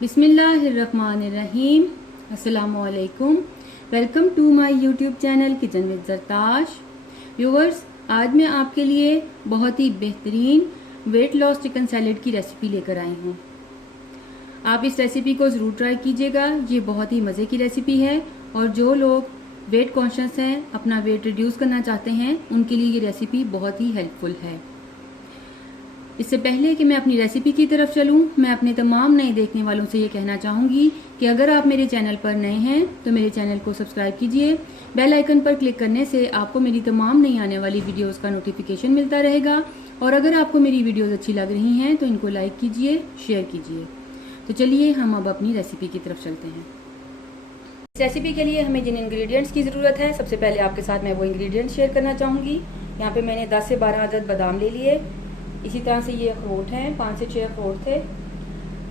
बिस्मिल्लाहिर्रहमानिर्रहीम। अस्सलामुअलैकुम। Welcome to my YouTube channel kitchen with Zartash. Viewers, आज मैं आपके लिए बहुत ही बेहतरीन वेट लॉस चिकन सैलेड की रेसिपी लेकर आई हूँ। आप इस रेसिपी को ज़रूर ट्राई कीजिएगा। ये बहुत ही मज़े की रेसिपी है और जो लोग वेट कॉन्शियस हैं, अपना वेट रिड्यूस करना चाहते हैं, उनके लिए ये रेसिपी बहुत ही हेल्पफुल है। इससे पहले कि मैं अपनी रेसिपी की तरफ चलूं, मैं अपने तमाम नए देखने वालों से ये कहना चाहूँगी कि अगर आप मेरे चैनल पर नए हैं तो मेरे चैनल को सब्सक्राइब कीजिए। बेल आइकन पर क्लिक करने से आपको मेरी तमाम नई आने वाली वीडियोस का नोटिफिकेशन मिलता रहेगा। और अगर आपको मेरी वीडियोस अच्छी लग रही हैं तो इनको लाइक कीजिए, शेयर कीजिए। तो चलिए हम अब अपनी रेसिपी की तरफ चलते हैं। इस रेसिपी के लिए हमें जिन इंग्रेडिएंट्स की ज़रूरत है, सबसे पहले आपके साथ मैं वो इंग्रेडिएंट्स शेयर करना चाहूँगी। यहाँ पे मैंने 10 से 12 अदद बादाम ले लिए। इसी तरह से ये अखरोट हैं, 5 से 6 अखरोट थे।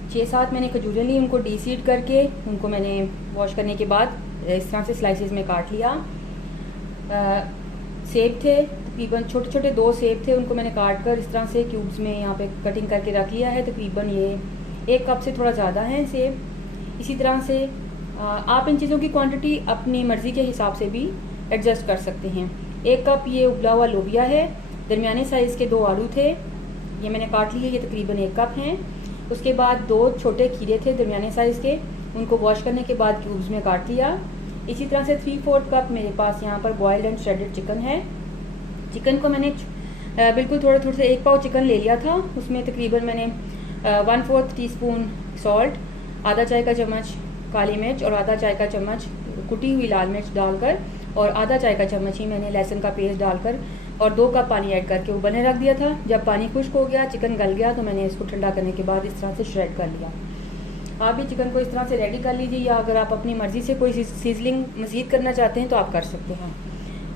6-7 मैंने खजूरें ली, उनको डीसीड करके उनको मैंने वॉश करने के बाद इस तरह से स्लाइसेस में काट लिया। सेब थे, तकरीबन छोटे छोटे 2 सेब थे, उनको मैंने काट कर इस तरह से क्यूब्स में यहाँ पे कटिंग करके रख लिया है। तकरीबन ये 1 कप से थोड़ा ज़्यादा है सेब। इसी तरह से आप इन चीज़ों की क्वांटिटी अपनी मर्ज़ी के हिसाब से भी एडजस्ट कर सकते हैं। 1 कप ये उबला हुआ लोबिया है। दरमियाने साइज़ के 2 आलू थे, ये मैंने काट लिए, ये तकरीबन 1 कप हैं। उसके बाद 2 छोटे खीरे थे दरमियाने साइज़ के, उनको वॉश करने के बाद क्यूब्स में काट लिया। इसी तरह से 3/4 कप मेरे पास यहाँ पर बॉयल्ड एंड श्रेडेड चिकन है। चिकन को मैंने बिल्कुल थोड़ा थोड़ा से 1 पाव चिकन ले लिया था। उसमें तकरीबन मैंने 1/4 टीस्पून सॉल्ट, आधा चाय का चम्मच काली मिर्च और आधा चाय का चम्मच कुटी हुई लाल मिर्च डालकर और आधा चाय का चम्मच ही मैंने लहसुन का पेस्ट डालकर और 2 कप पानी ऐड करके उबलने रख दिया था। जब पानी खुश्क हो गया, चिकन गल गया, तो मैंने इसको ठंडा करने के बाद इस तरह से श्रेड कर लिया। आप भी चिकन को इस तरह से रेडी कर लीजिए, या अगर आप अपनी मर्ज़ी से कोई सीजलिंग मज़ीद करना चाहते हैं तो आप कर सकते हैं।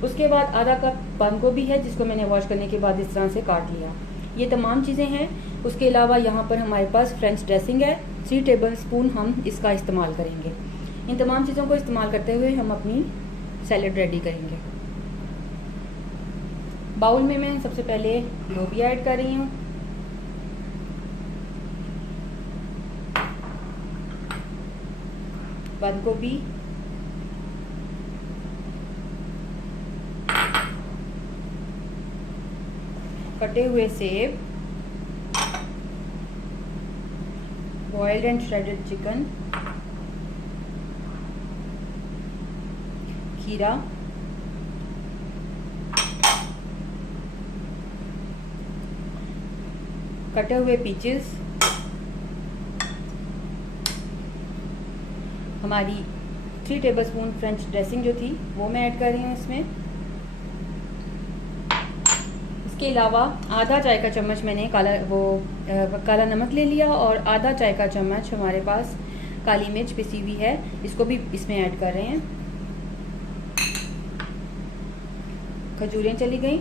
उसके बाद आधा कप बंद गोभी है, जिसको मैंने वॉश करने के बाद इस तरह से काट लिया। ये तमाम चीज़ें हैं। उसके अलावा यहाँ पर हमारे पास फ्रेंच ड्रेसिंग है, 3 टेबल स्पून हम इसका इस्तेमाल करेंगे। इन तमाम चीज़ों को इस्तेमाल करते हुए हम अपनी सैलेड रेडी करेंगे। बाउल में मैं सबसे पहले लोबिया ऐड कर रही हूँ। बंद गोभी, कटे हुए सेब, बॉइल्ड एंड श्रेडेड चिकन, खीरा, कटे हुए पीचेस, हमारी 3 टेबलस्पून फ्रेंच ड्रेसिंग जो थी वो मैं ऐड कर रही हूँ इसमें। इसके अलावा आधा चाय का चम्मच मैंने काला नमक ले लिया और आधा चाय का चम्मच हमारे पास काली मिर्च पिसी हुई है, इसको भी इसमें ऐड कर रहे हैं। खजूरें चली गई,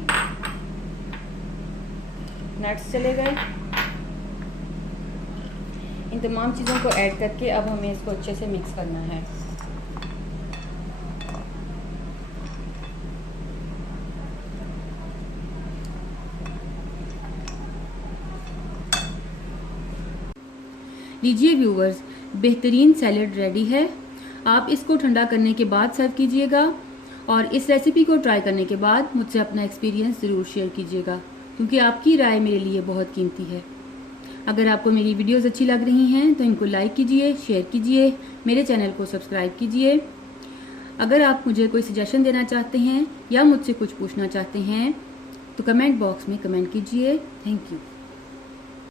नट्स चले गए। इन तमाम चीज़ों को ऐड करके अब हमें इसको अच्छे से मिक्स करना है। लीजिए व्यूवर्स, बेहतरीन सैलेड रेडी है। आप इसको ठंडा करने के बाद सर्व कीजिएगा और इस रेसिपी को ट्राई करने के बाद मुझसे अपना एक्सपीरियंस ज़रूर शेयर कीजिएगा, क्योंकि आपकी राय मेरे लिए बहुत कीमती है। अगर आपको मेरी वीडियोस अच्छी लग रही हैं तो इनको लाइक कीजिए, शेयर कीजिए, मेरे चैनल को सब्सक्राइब कीजिए। अगर आप मुझे कोई सजेशन देना चाहते हैं या मुझसे कुछ पूछना चाहते हैं तो कमेंट बॉक्स में कमेंट कीजिए। Thank you.